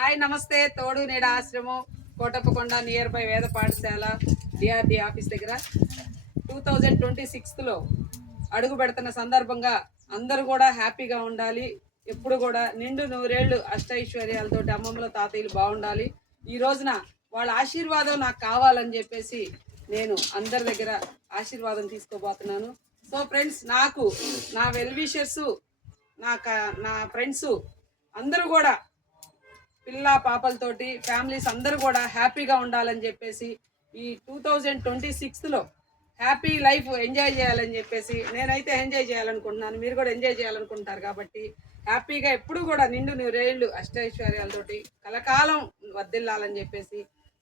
Hi నమస్తే. తోడు నీడ ఆశ్రమం కోటప్పకొండ నియర్ బై వేద పాఠశాల డిఆర్డి ఆఫీస్ దగ్గర 2026లో అడుగు పెడుతున్న సందర్భంగా అందరూ కూడా హ్యాపీగా ఉండాలి. ఎప్పుడు కూడా నిండు నూరేళ్లు అష్టైశ్వర్యాలతో అమ్మమ్మల తాతయ్యలు బాగుండాలి. ఈ రోజున వాళ్ళ ఆశీర్వాదం నాకు కావాలని చెప్పేసి నేను అందరి దగ్గర ఆశీర్వాదం తీసుకోబోతున్నాను. సో ఫ్రెండ్స్, నాకు నా వెల్ విషర్స్, నా ఫ్రెండ్స్ అందరూ కూడా పిల్ల పాపలతోటి ఫ్యామిలీస్ అందరూ కూడా హ్యాపీగా ఉండాలని చెప్పేసి ఈ 2026లో హ్యాపీ లైఫ్ ఎంజాయ్ చేయాలని చెప్పేసి నేనైతే ఎంజాయ్ చేయాలనుకుంటున్నాను. మీరు కూడా ఎంజాయ్ చేయాలనుకుంటారు కాబట్టి హ్యాపీగా ఎప్పుడు కూడా నిండు నూరేళ్ళు అష్టైశ్వర్యాలతోటి కలకాలం వర్ధిల్లాలని చెప్పేసి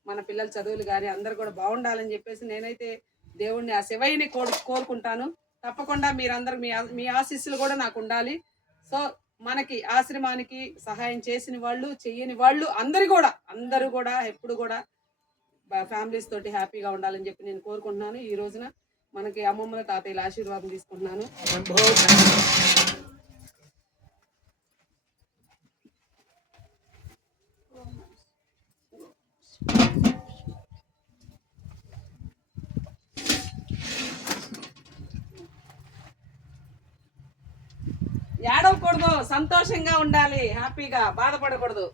మన పిల్లల చదువులు కానీ అందరూ కూడా బాగుండాలని చెప్పేసి నేనైతే దేవుణ్ణి ఆ శివయ్యని కోరుకుంటాను. తప్పకుండా మీరందరూ మీ ఆశీస్సులు కూడా నాకు ఉండాలి. సో మనకి ఆశ్రమానికి సహాయం చేసిన వాళ్ళు, చెయ్యని వాళ్ళు అందరూ కూడా ఎప్పుడు కూడా ఫ్యామిలీస్ తోటి హ్యాపీగా ఉండాలని చెప్పి నేను కోరుకుంటున్నాను. ఈ రోజున మనకి అమ్మమ్మల తాతయ్యల ఆశీర్వాదం తీసుకుంటున్నాను. ఏడవకూడదు, సంతోషంగా ఉండాలి, హ్యాపీగా బాధపడకూడదు.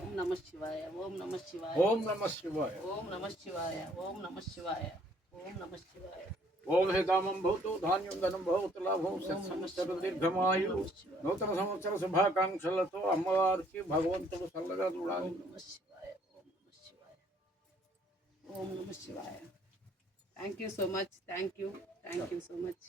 ఓం నమ శివాయ, ఓం నమ శివాయ, ఓం నమ శివాయ, ఓం నమ శివాయ, ఓం నమ శివాయ, ఓం నమ శివాయ. ఓం హేతామం భవతు ధాన్యం ధనం భవతు లాభం సంవత్సర దీర్ఘమాయు నూతన సంవత్సర శుభాకాంక్షలతో అమ్మవారికి భగవంతుడు చల్లగా చూడాలి. ఓం నమ శివాయ, ఓం నమ శివాయ, ఓం నమ శివాయ. Thank you so much. Thank you so much.